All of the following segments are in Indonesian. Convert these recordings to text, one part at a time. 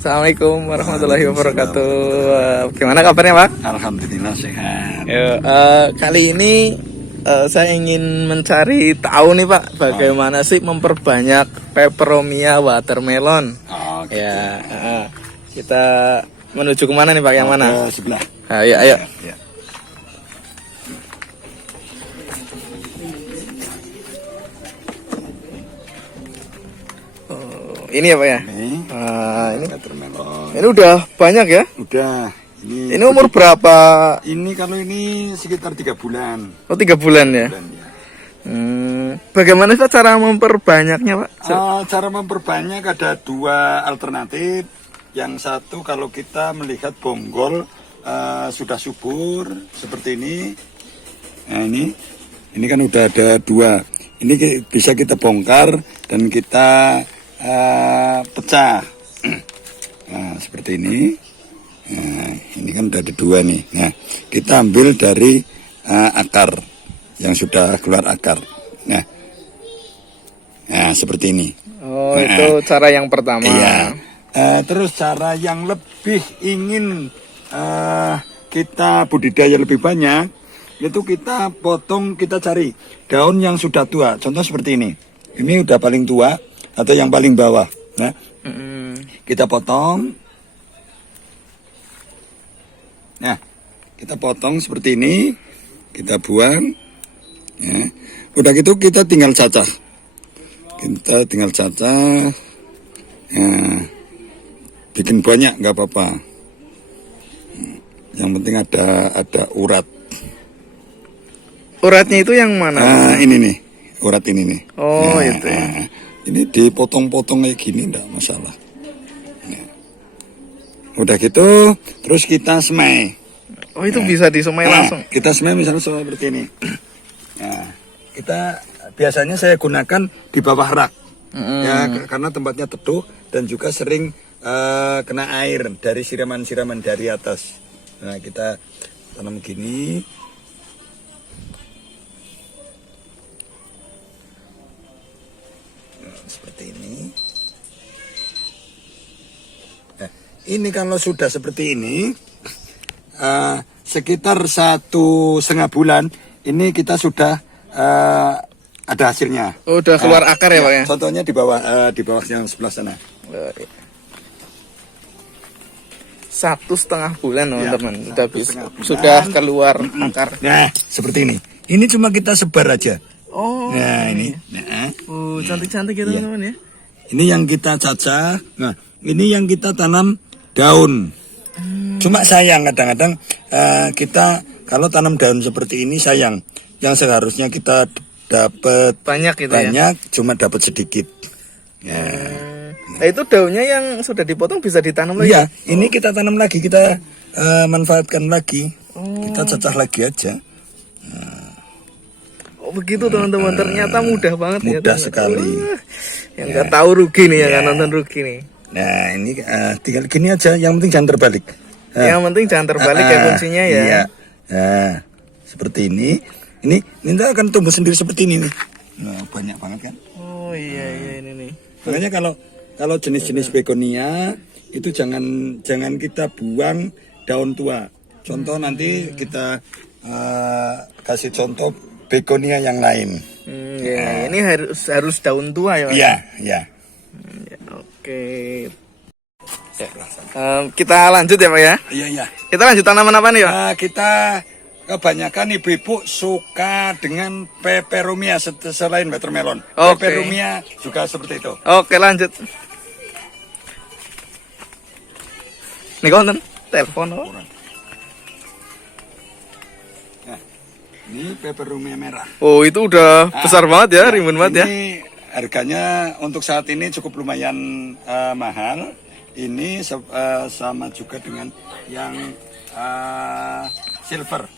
Assalamualaikum warahmatullahi wabarakatuh. Gimana kabarnya, Pak? Alhamdulillah sehat. Kali ini saya ingin mencari tahu nih, Pak, bagaimana sih memperbanyak peperomia watermelon? Oh, gitu. Ya, kita menuju kemana nih, Pak? Yang mana? Ke sebelah. Ayo, ayo. Ya. Ini ya, Pak ya? Ini Ini watermelon. ini udah banyak ya? Udah. Ini umur berapa? Ini kalau ini sekitar 3 bulan. Oh, 3 bulan ya? Dan, ya. Bagaimana sih cara memperbanyaknya, Pak? Cara memperbanyak ada 2 alternatif. Yang satu kalau kita melihat bonggol sudah subur seperti ini. Nah ini kan udah ada 2. Ini bisa kita bongkar dan kita pecah. Nah, seperti ini. Nah, ini kan udah ada 2 nih. Nah, kita ambil dari akar yang sudah keluar akar. Nah, seperti ini. Oh, itu cara yang pertama. Iya. Terus cara yang lebih ingin kita budidaya lebih banyak, itu kita potong, kita cari daun yang sudah tua. Contoh seperti ini. Ini udah paling tua atau yang paling bawah. Nah, kita potong. Nah, kita potong seperti ini, kita buang. Ya. Udah gitu kita tinggal cacah. Kita tinggal cacah. Ya. Bikin banyak nggak apa-apa. Yang penting ada urat. Uratnya itu yang mana? Ini nih, urat ini nih. Oh, itu ya. Ini dipotong-potong kayak gini enggak masalah. Nah. Udah gitu, terus kita semai. Oh, itu bisa disemai langsung. Kita semai misalnya seperti ini. Nah, kita biasanya saya gunakan di bawah rak. Ya, karena tempatnya teduh dan juga sering kena air dari siraman-siraman dari atas. Nah, kita tanam gini. Nah, seperti ini. Nah, ini kalau sudah seperti ini, sekitar 1,5 bulan, ini kita sudah ada hasilnya. Oh, udah keluar akar ya, Pak ya? Contohnya di bawah yang sebelah sana. 1,5 bulan, Ya, teman-teman. Sudah bisa, 1,5 bulan. sudah keluar akar. Nah, seperti ini. Ini cuma kita sebar aja. Oh. Nah, ini. Nah, Cantik-cantik ya, teman-teman ya. ini yang kita cacah. Nah, ini yang kita tanam daun. Cuma sayang kadang-kadang kita kalau tanam daun seperti ini sayang. Yang seharusnya kita dapat Banyak gitu ya. banyak, cuma dapat sedikit. Ya. Nah, itu daunnya yang sudah dipotong bisa ditanam lagi? Iya, ini kita tanam lagi, kita manfaatkan lagi. Kita cacah lagi aja. Oh, begitu teman-teman. Ternyata mudah banget ya. Mudah sekali. Yang nggak tahu rugi nih, yang nggak nonton rugi nih. Nah, ini tinggal gini aja, yang penting jangan terbalik. Yang penting jangan terbalik ya kuncinya ya. Iya. Nah, seperti ini. Ini akan tumbuh sendiri seperti ini nih. Nah, banyak banget kan? Oh iya ini nih. Makanya kalau jenis-jenis begonia itu jangan kita buang daun tua. Contoh nanti kita kasih contoh begonia yang lain. Ya, ini harus daun tua ya, Pak? Iya, iya. Ya, oke. Kita lanjut ya, Pak ya. Iya, iya. Kita lanjut tanaman apa nih, Pak? Kita kebanyakan ibu-ibu suka dengan peperomia selain watermelon. Oke. Peperomia juga seperti itu. Oke, lanjut. Nih konten telepon. Nah, ini peperomia merah. Oh, itu udah besar banget ya, rimbun banget ya. Ini harganya untuk saat ini cukup lumayan mahal. Ini sama juga dengan yang silver.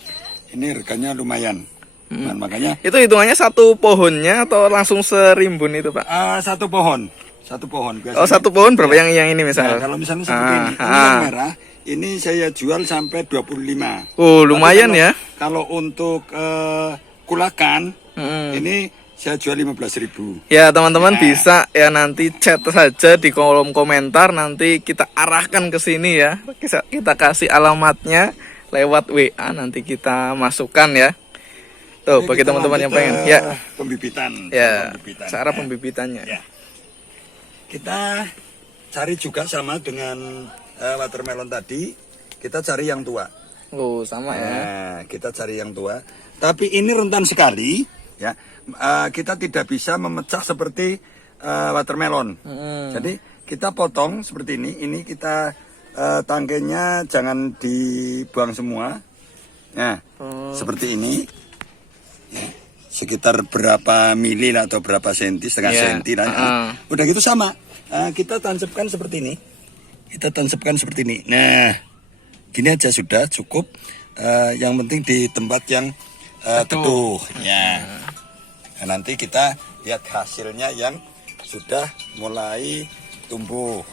Ini harganya lumayan. Nah, makanya Itu hitungannya satu pohonnya atau langsung serimbun itu, Pak? satu pohon. Biasanya, Oh, satu pohon berapa yang ini nah, misalnya? kalau misalnya seperti ini yang merah, ini saya jual sampai 25. Oh, lumayan Tapi ya. Kalau untuk kulakan, ini saya jual 15.000. Ya teman-teman bisa ya, nanti chat saja di kolom komentar, nanti kita arahkan ke sini ya. Kita kasih alamatnya lewat WA, nanti kita masukkan ya. Tuh, bagi teman-teman yang pengen ya. Pembibitan. Ya, cara pembibitannya. Ya. Kita cari juga sama dengan watermelon tadi, kita cari yang tua. Oh, sama ya. Nah, kita cari yang tua. Tapi ini rentan sekali ya. Kita tidak bisa memecah seperti watermelon. Jadi kita potong seperti ini. Ini kita tangkainya jangan dibuang semua. Nah, seperti ini. Ya, sekitar berapa mili atau berapa senti, setengah senti lah. Udah gitu sama. Kita tancapkan seperti ini. Kita tancapkan seperti ini. Nah, gini aja sudah cukup. Yang penting di tempat yang teduh. Ya. Nah, nanti kita lihat hasilnya yang sudah mulai tumbuh.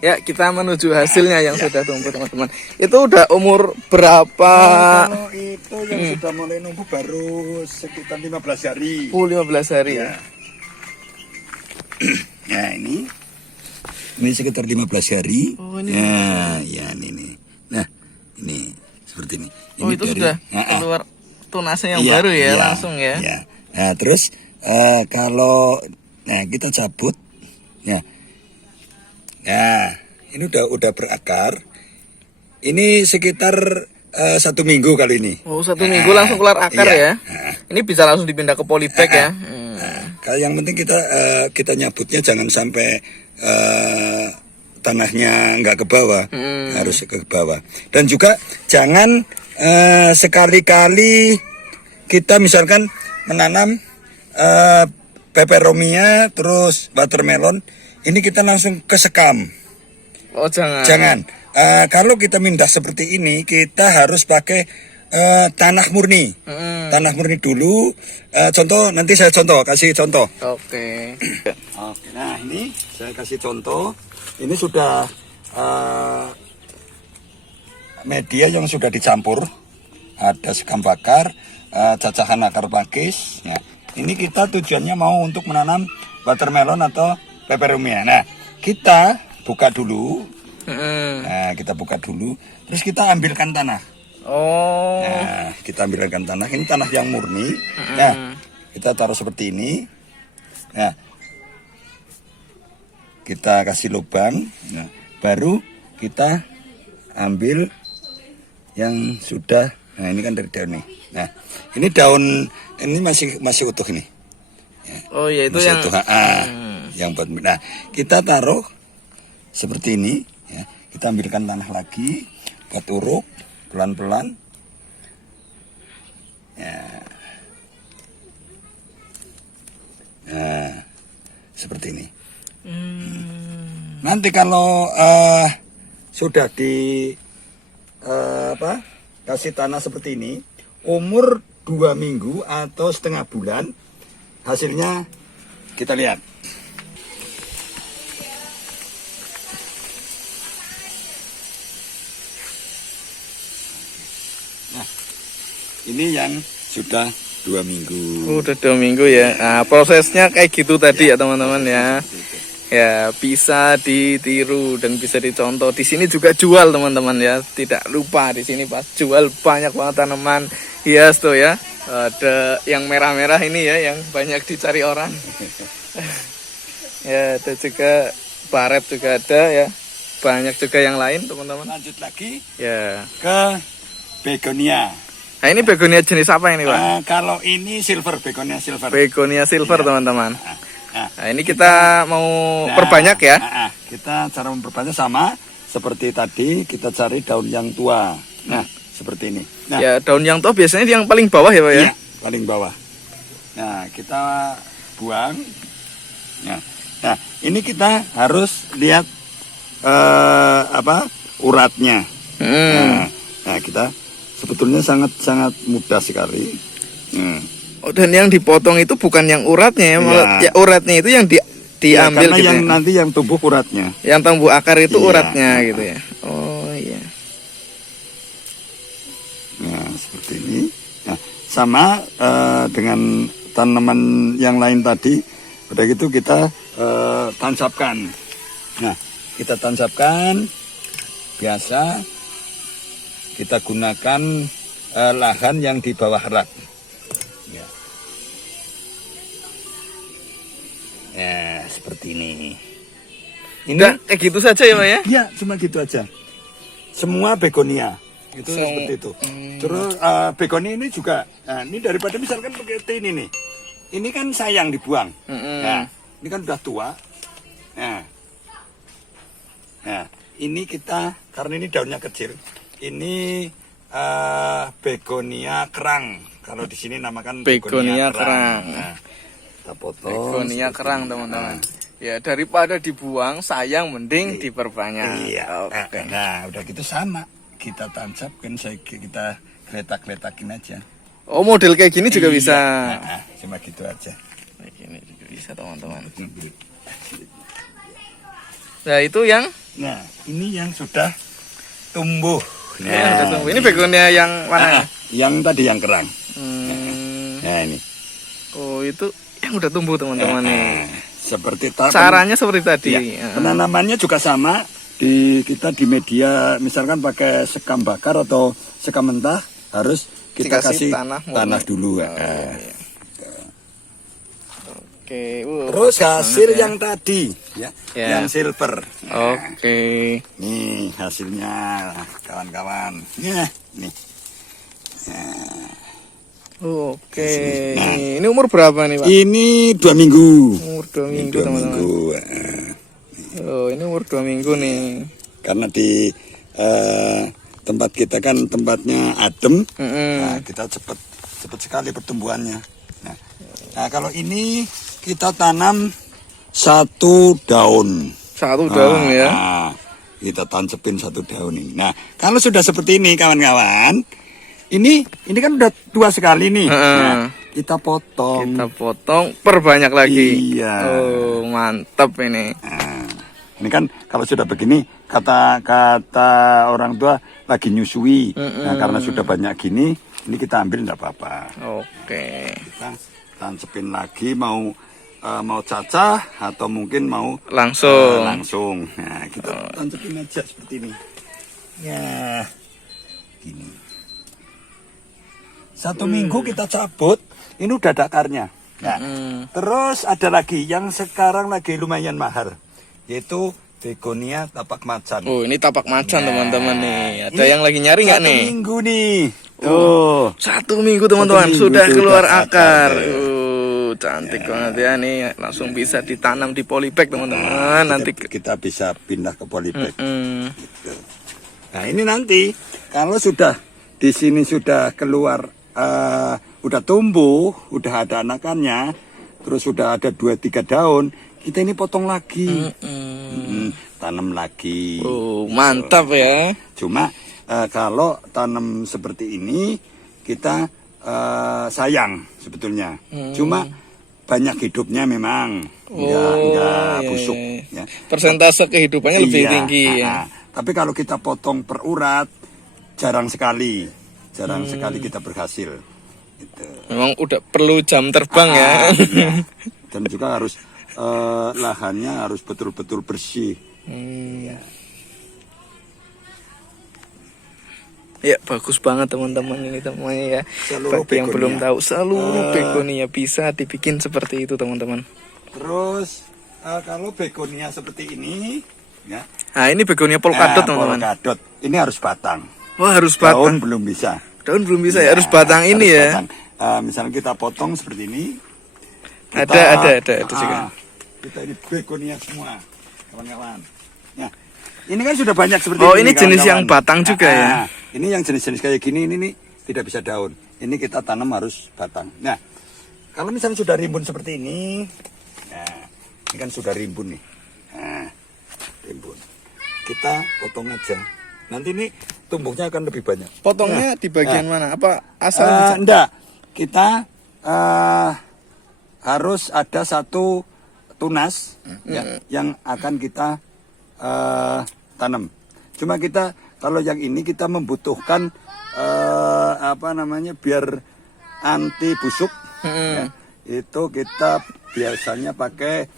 Ya, kita menuju hasilnya yang sudah tumbuh teman-teman. Itu udah umur berapa? Kalau itu yang sudah mulai tumbuh baru sekitar 15 hari. 15 hari ya. Nah, ini sekitar 15 hari. Oh, ini. Nah, ya ini. Nah, ini seperti ini. Oh, ini itu sudah keluar tunasnya yang baru ya, langsung ya. Ya. Nah, terus kalau kita cabut ya. Nah, ini udah berakar. Ini sekitar 1 minggu kali ini. Oh, 1 minggu langsung keluar akar ya. Ini bisa langsung dipindah ke polybag ya. Kalau yang penting kita nyabutnya jangan sampai tanahnya nggak ke bawah, harus ke bawah. Dan juga jangan sekali-kali kita misalkan menanam peperomia terus watermelon, ini kita langsung kesekam. Oh, jangan. Jangan. Kalau kita mindah seperti ini, kita harus pakai tanah murni. Tanah murni dulu. Contoh, nanti saya kasih contoh. Oke. Oke, nah ini saya kasih contoh. Ini sudah media yang sudah dicampur. Ada sekam bakar, cacahan akar pakis. Nah, ini kita tujuannya mau untuk menanam watermelon atau peperomia. Nah, kita buka dulu. Nah, kita buka dulu. Terus kita ambilkan tanah. Oh. Nah, kita ambilkan tanah. Ini tanah yang murni. Nah, kita taruh seperti ini. Nah, kita kasih lubang. Nah, baru kita ambil yang sudah. Nah, ini kan dari daun nih. Nah, ini daun ini masih utuh ini. Ya, oh ya, itu masih yang utuh. Yang buat. Nah, kita taruh seperti ini. Ya, kita ambilkan tanah lagi, buat uruk pelan-pelan. Ya. Nah, seperti ini. Nanti kalau sudah kasih tanah seperti ini, umur 2 minggu atau setengah bulan, hasilnya kita lihat. Nah, ini yang sudah 2 minggu. Udah 2 minggu ya. Nah, prosesnya kayak gitu tadi ya teman-teman ya. Ya, bisa ditiru dan bisa dicontoh. Di sini juga jual teman-teman ya. Tidak lupa di sini pas jual banyak banget tanaman hias tuh ya. Ada yang merah-merah ini ya yang banyak dicari orang. Ya, ada juga baret juga ada ya. Banyak juga yang lain teman-teman. Lanjut lagi ya ke begonia. Nah, ini begonia jenis apa ini, Pak? Kalau ini silver, begonia silver. Begonia silver teman-teman. Nah, ini kita mau perbanyak ya. Kita cara memperbanyak sama seperti tadi, kita cari daun yang tua. Nah, seperti ini. Nah, ya, daun yang tua biasanya yang paling bawah ya, Pak ya? Iya, paling bawah. Nah, kita buang. Nah, ini kita harus lihat uratnya. Nah, kita sebetulnya sangat mudah sekali. Oh, dan yang dipotong itu bukan yang uratnya ya, malah ya uratnya itu yang diambil karena gitu yang ya. Nanti yang tumbuh uratnya. Yang tumbuh akar itu uratnya gitu ya. Oh iya. Nah, seperti ini. Nah, sama dengan tanaman yang lain tadi. Udah gitu kita tancapkan. Nah, kita tancapkan biasa. Kita gunakan lahan yang di bawah rak. Ya. Ya, seperti ini. Udah kayak gitu saja ya Pak ya? Iya, cuma gitu aja. Semua begonia. Itu seperti itu. Terus begonia ini juga, nah, ini daripada misalkan pakai ini nih. Ini kan sayang dibuang. Nah, ini kan udah tua. Nah, ini kita, karena ini daunnya kecil. Ini begonia kerang. Kalau di sini namakan Begonia kerang. Nah, kita potong. Begonia kerang teman-teman. Ya daripada dibuang sayang mending diperbanyak. Iya. Oke. Nah, udah gitu sama. Kita tancapkan, kita geletak-geletakin aja. Oh model kayak gini juga bisa. Nah, cuma gitu aja. Kayak gini juga bisa teman-teman. Nah itu yang Nah, ini yang sudah tumbuh. udah tumbuh. Ini begonia yang mana? Yang tadi yang kerang. Nah, ini. Oh itu yang udah tumbuh teman-teman nih. Seperti Caranya seperti tadi. Ya, penanamannya juga sama. Kita di media, misalkan pakai sekam bakar atau sekam mentah, harus kita kasih tanah dulu. Iya. Oke. Terus hasil yang tadi, ya, Ya. yang silver. Oke. Nih hasilnya, kawan-kawan. Nih. Oke. Ini umur berapa nih Pak? Ini 2 minggu. Umur 2 minggu 2 teman-teman. minggu. Oh ini umur 2 minggu nih. Karena di tempat kita kan tempatnya adem, nah kita cepat sekali pertumbuhannya. Nah kalau ini kita tanam 1 daun. 1 daun ya. Nah, kita tancepin 1 daun ini. Nah kalau sudah seperti ini kawan-kawan, ini kan udah tua sekali nih. Nah, kita potong. Kita potong, perbanyak lagi. Iya. Oh mantap ini. Nah, ini kan kalau sudah begini, kata orang tua lagi nyusui. Nah, karena sudah banyak gini, ini kita ambil enggak apa-apa. Oke. Kita tancepin lagi, mau cacah atau mungkin mau Langsung. Nah, kita tancepin aja seperti ini. Ya, gini. 1 minggu kita cabut, ini udah ada akarnya. Nah, terus ada lagi yang sekarang lagi lumayan mahal, yaitu begonia tapak macan. Oh ini tapak macan teman-teman nih. Ada yang lagi nyari nggak nih? 1 minggu nih. Tuh. 1 minggu teman-teman 1 minggu sudah keluar sudah akar. akar. Cantik banget ya nih. Langsung bisa ditanam di polybag teman-teman. Nanti kita bisa pindah ke polybag. Gitu. Nah ini nanti kalau sudah di sini sudah keluar, udah tumbuh, udah ada anakannya, terus sudah ada 2-3 daun, kita ini potong lagi, tanam lagi. Oh mantap ya. Cuma kalau tanam seperti ini kita sayang sebetulnya. Cuma banyak hidupnya memang, enggak busuk. Ya. Persentase kehidupannya lebih tinggi ya. Tapi kalau kita potong per urat, jarang sekali kita berhasil. Gitu. Memang udah perlu jam terbang ya. Ya. Dan juga harus lahannya harus betul-betul bersih. Ya bagus banget teman-teman ini temannya ya. Seluruh Bagi yang begonia. belum tahu seluruh begonia bisa dibikin seperti itu teman-teman. Terus kalau begonia seperti ini, ya. Nah ini begonia polkadot teman-teman. Polkadot. Ini harus batang. Wah harus Daun batang. belum bisa. Daun belum bisa ya, harus batang ini harus ya. batang. Misalnya kita potong seperti ini. Ada juga. Kita ini begonia semua, kawan-kawan. Nah, ini kan sudah banyak seperti Oh ini. ini jenis kawan-kawan. yang batang juga ya. Ini yang jenis-jenis kayak gini ini nih tidak bisa daun. Ini kita tanam harus batang. Nah, kalau misalnya sudah rimbun seperti ini, nah, ini kan sudah rimbun nih. Nah, rimbun. Kita potong aja. Nanti ini tumbuhnya akan lebih banyak. Potongnya di bagian mana? Apa asal? Enggak. Kita harus ada 1 tunas ya, yang akan kita tanam. Cuma kita kalau yang ini kita membutuhkan apa namanya biar anti busuk. Ya, itu kita biasanya pakai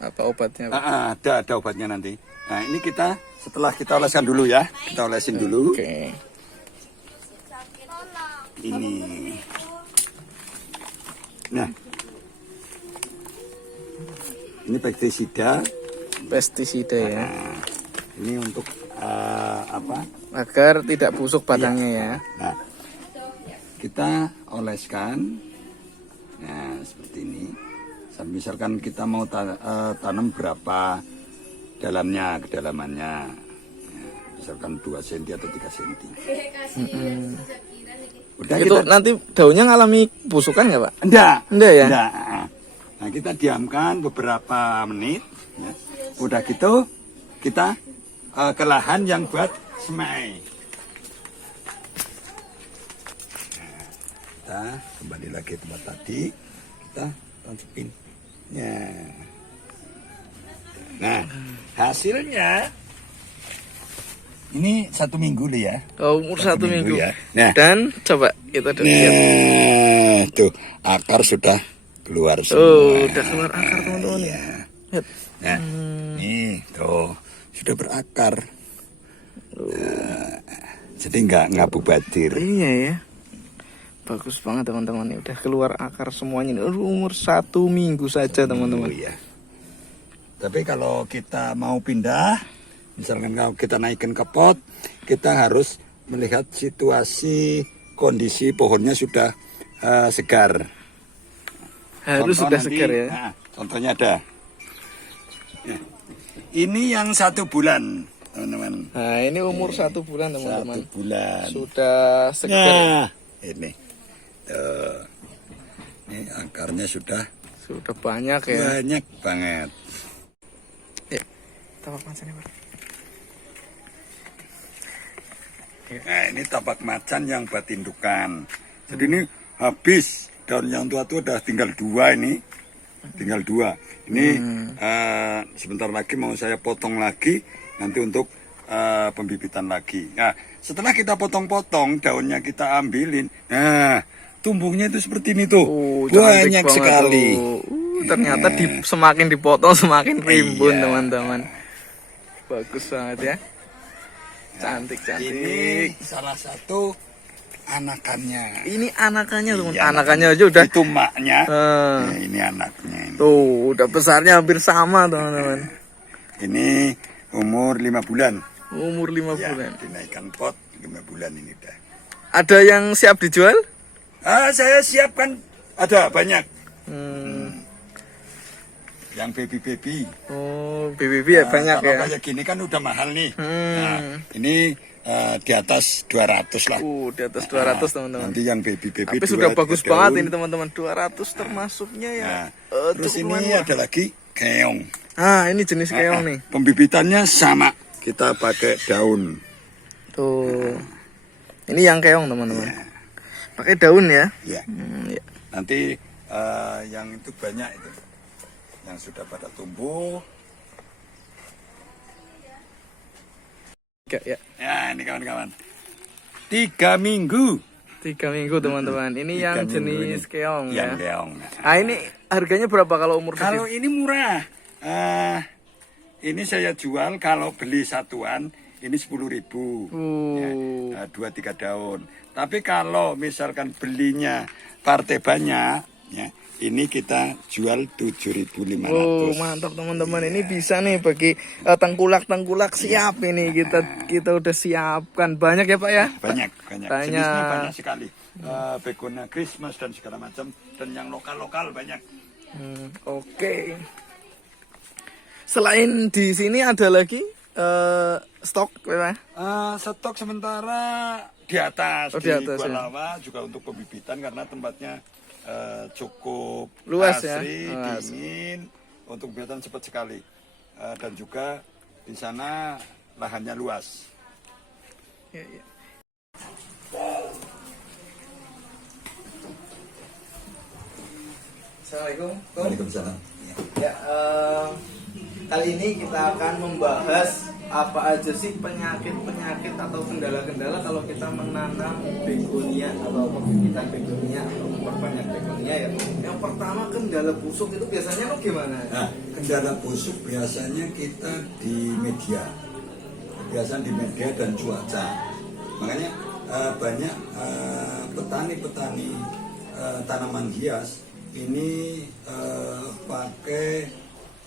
Apa obatnya, Pak? ada obatnya nanti. Nah ini kita setelah kita oleskan dulu ya, kita olesin dulu. Oke. Ini. Nah, ini pestisida. Pestisida ya. Nah, ini untuk apa? Agar tidak busuk batangnya ya. Nah, kita oleskan. Nah, seperti ini. Misalkan kita mau tanam berapa kedalamannya. Ya, misalkan 2 cm atau 3 cm. Udah Itu kita, nanti daunnya ngalami busukan nggak, Pak? enggak ya? enggak. Nah, kita diamkan beberapa menit. Ya. Udah gitu, kita ke lahan yang buat semai. Nah, kita kembali lagi ke tempat tadi. Kita tancapin. Ya. Nah, hasilnya ini 1 minggu loh ya. Oh, umur 1 minggu. ya. Nah, Dan coba kita lihat. nah, tuh akar sudah keluar semua. Oh, udah keluar akar, teman-teman. Iya. Lihat. Nah, nih tuh sudah berakar. Jadi nggak bubadir. Iya ya. Bagus banget, teman-teman. Ini udah keluar akar semuanya. Ini umur 1 minggu saja, teman-teman. Ya. Tapi kalau kita mau pindah, misalkan kalau kita naikin ke pot, kita harus melihat situasi kondisi pohonnya sudah segar. Harus Contoh sudah nanti, segar ya. Nah, contohnya ada. Ya. Ini yang 1 bulan, teman-teman. Nah, ini umur 1 bulan, teman-teman. 1 bulan. Sudah segar. Nah, ini. Tuh. Ini akarnya sudah Banyak ya. banyak banget. Tapak macan, Pak. Nah, ini tapak macan yang buat indukan. Jadi ini habis daun yang tua itu udah tinggal 2 ini. Tinggal 2. Ini sebentar lagi mau saya potong lagi nanti untuk pembibitan lagi. Nah, setelah kita potong-potong daunnya kita ambilin. Nah, tumbuhnya itu seperti ini tuh. Banyak sekali. Ternyata semakin dipotong semakin rimbun, Iya. teman-teman. Bagus banget ya. Cantik. Ini salah satu anakannya. Ini anakannya, teman. Iya, Anakannya aja udah. Itu maknya. Ah. Nah, ini anaknya. Ini. Tuh, udah besarnya hampir sama, teman-teman. Ini umur 5 bulan. Umur 5 Ya, bulan. dinaikkan pot 5 bulan ini dah. Ada yang siap dijual? Saya siapkan ada banyak. Yang baby. Oh, BBB ya banyak kalau ya. kayak gini kan udah mahal nih. Nah, ini di atas 200 lah. Di atas 200, teman-teman. Nanti yang baby Tapi sudah bagus banget ini, teman-teman. 200 termasuknya ya. Nah, terus cukup ini murah. ada lagi keong. Ini jenis keong nih. Pembibitannya sama. Kita pakai daun. Tuh. Ini yang keong, teman-teman. Pakai daun ya. Ya. Ya. Nanti yang itu banyak itu. Yang sudah pada tumbuh. Ya. Ya, ini kawan-kawan. 3 minggu. 3 minggu, teman-teman. Ini 3 yang minggu jenis ini. keong ya. Yang keong. Ini harganya berapa kalau umur Kalau sedikit? ini murah. Ini saya jual kalau beli satuan ini 10.000. Ya, 2-3 daun. Tapi kalau misalkan belinya partai banyak, ya, ini kita jual 7.500. Oh, mantap, teman-teman. Ini bisa nih bagi tengkulak-tengkulak siap ini. Kita udah siapkan. Banyak ya, Pak ya? Banyak. Banyak. Jenisnya banyak sekali. Begonia Christmas dan segala macam, dan yang lokal-lokal banyak. Oke. Selain di sini ada lagi stok, Pak? Stok sementara di atas, di atas, Gua ya. Lawa juga untuk pembibitan karena tempatnya cukup Luas ya? asri, dingin, untuk pembibitan cepat sekali. Dan juga di sana lahannya luas. Ya. Assalamualaikum. Waalaikumsalam. Ya, kali ini kita akan membahas apa aja sih penyakit-penyakit atau kendala-kendala kalau kita menanam begonia atau pembibitan begonia atau memperbanyak begonia ya. Yang pertama kendala busuk itu biasanya lo gimana? Nah, kendala busuk biasanya kita di media, biasanya di media dan cuaca. Makanya banyak petani-petani tanaman hias ini pakai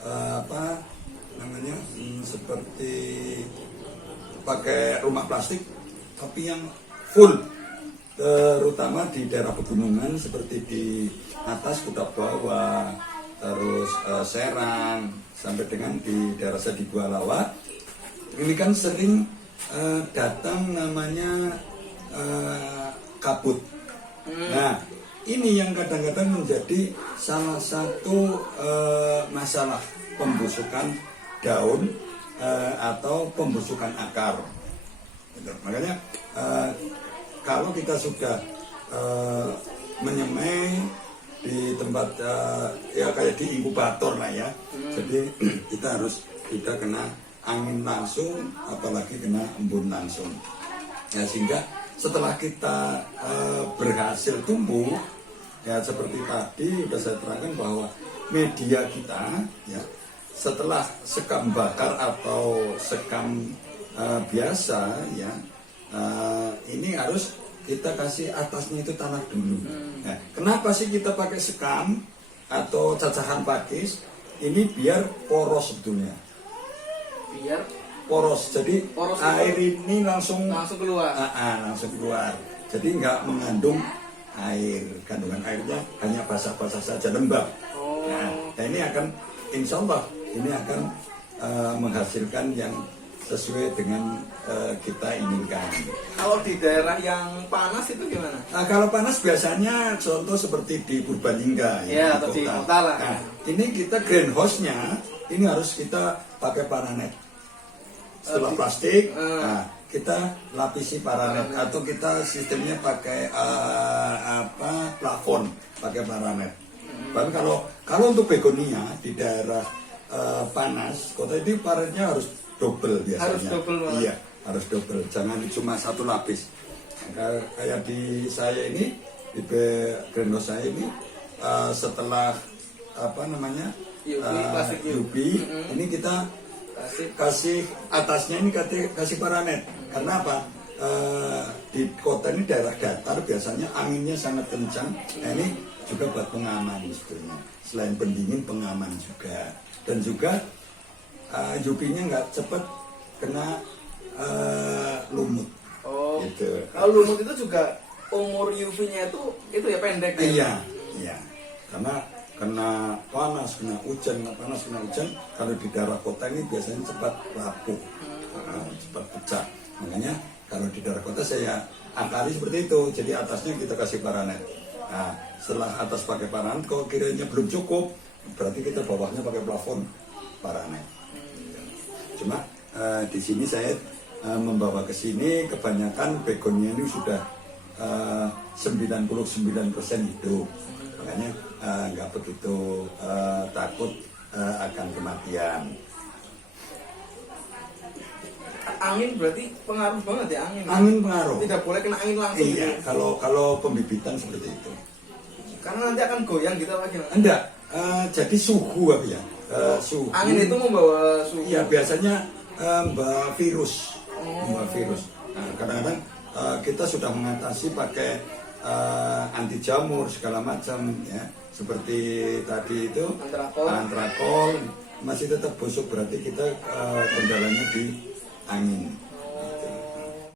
apa namanya seperti pakai rumah plastik tapi yang full, terutama di daerah pegunungan seperti di atas Kuta Bawah, terus Serang sampai dengan di daerah saya di Gualawa. Ini kan sering datang namanya kabut. Nah, ini yang kadang-kadang menjadi salah satu masalah pembusukan daun atau pembusukan akar. Makanya kalau kita sudah menyemai di tempat ya kayak di inkubator lah ya, jadi kita harus tidak kena angin langsung, apalagi kena embun langsung. Ya, sehingga setelah kita berhasil tumbuh, ya seperti tadi sudah saya terangkan bahwa media kita ya setelah sekam bakar atau sekam biasa ya, ini harus kita kasih atasnya itu tanah dulu. Nah, kenapa sih kita pakai sekam atau cacahan pakis? Ini biar poros sebetulnya. Biar Poros, jadi poros air ini langsung keluar. Langsung keluar. Jadi nggak mengandung air, kandungan airnya hanya basah-basah saja, lembab. Nah, ini akan, insya Allah ini akan menghasilkan yang sesuai dengan kita inginkan. Kalau di daerah yang panas itu gimana? Nah, kalau panas biasanya contoh seperti di Purbalingga ya, atau di kota lah. Nah, ini kita greenhouse-nya ini harus kita pakai paranet. Setelah plastik, nah, kita lapisi paranet atau kita sistemnya pakai plafon, pakai paranet. Bahkan kalau untuk begonia di daerah panas, kota ini paranetnya harus double biasanya. Harus double malah. Iya, harus double. Jangan cuma satu lapis. Kayak di saya ini, di greenhouse saya ini, setelah UV, ini kita kasih atasnya ini kasih paranet. Karena apa? Di kota ini daerah datar biasanya anginnya sangat kencang. Nah, ini juga buat pengaman sebetulnya. Selain pendingin, pengaman juga. Dan juga UV-nya nggak cepat kena lumut. Oh, gitu. Kalau lumut itu juga umur UV-nya itu ya pendek. Iya. Karena kena panas, kena hujan, kalau di daerah kota ini biasanya cepat rapuh, cepat pecah. Makanya kalau di daerah kota saya akali seperti itu. Jadi atasnya kita kasih paranet. Nah, setelah atas pakai paranet, kalau kiranya belum cukup, berarti kita bawahnya pakai plafon paranet. Cuma di sini saya membawa ke sini kebanyakan begonia ini sudah 99% hidup. Makanya nggak begitu takut akan kematian. Angin berarti pengaruh banget ya angin. Angin pengaruh. Tidak boleh kena angin langsung. Iya, kalau pembibitan seperti itu. Karena nanti akan goyang gitu lagi. Enggak, jadi suhu apa ya? Suhu. Angin itu membawa suhu. Iya, biasanya membawa virus. Membawa virus. Nah, kadang-kadang kita sudah mengatasi pakai anti jamur segala macam ya. Seperti tadi itu antrakol masih tetap busuk, berarti kita kendalanya di angin.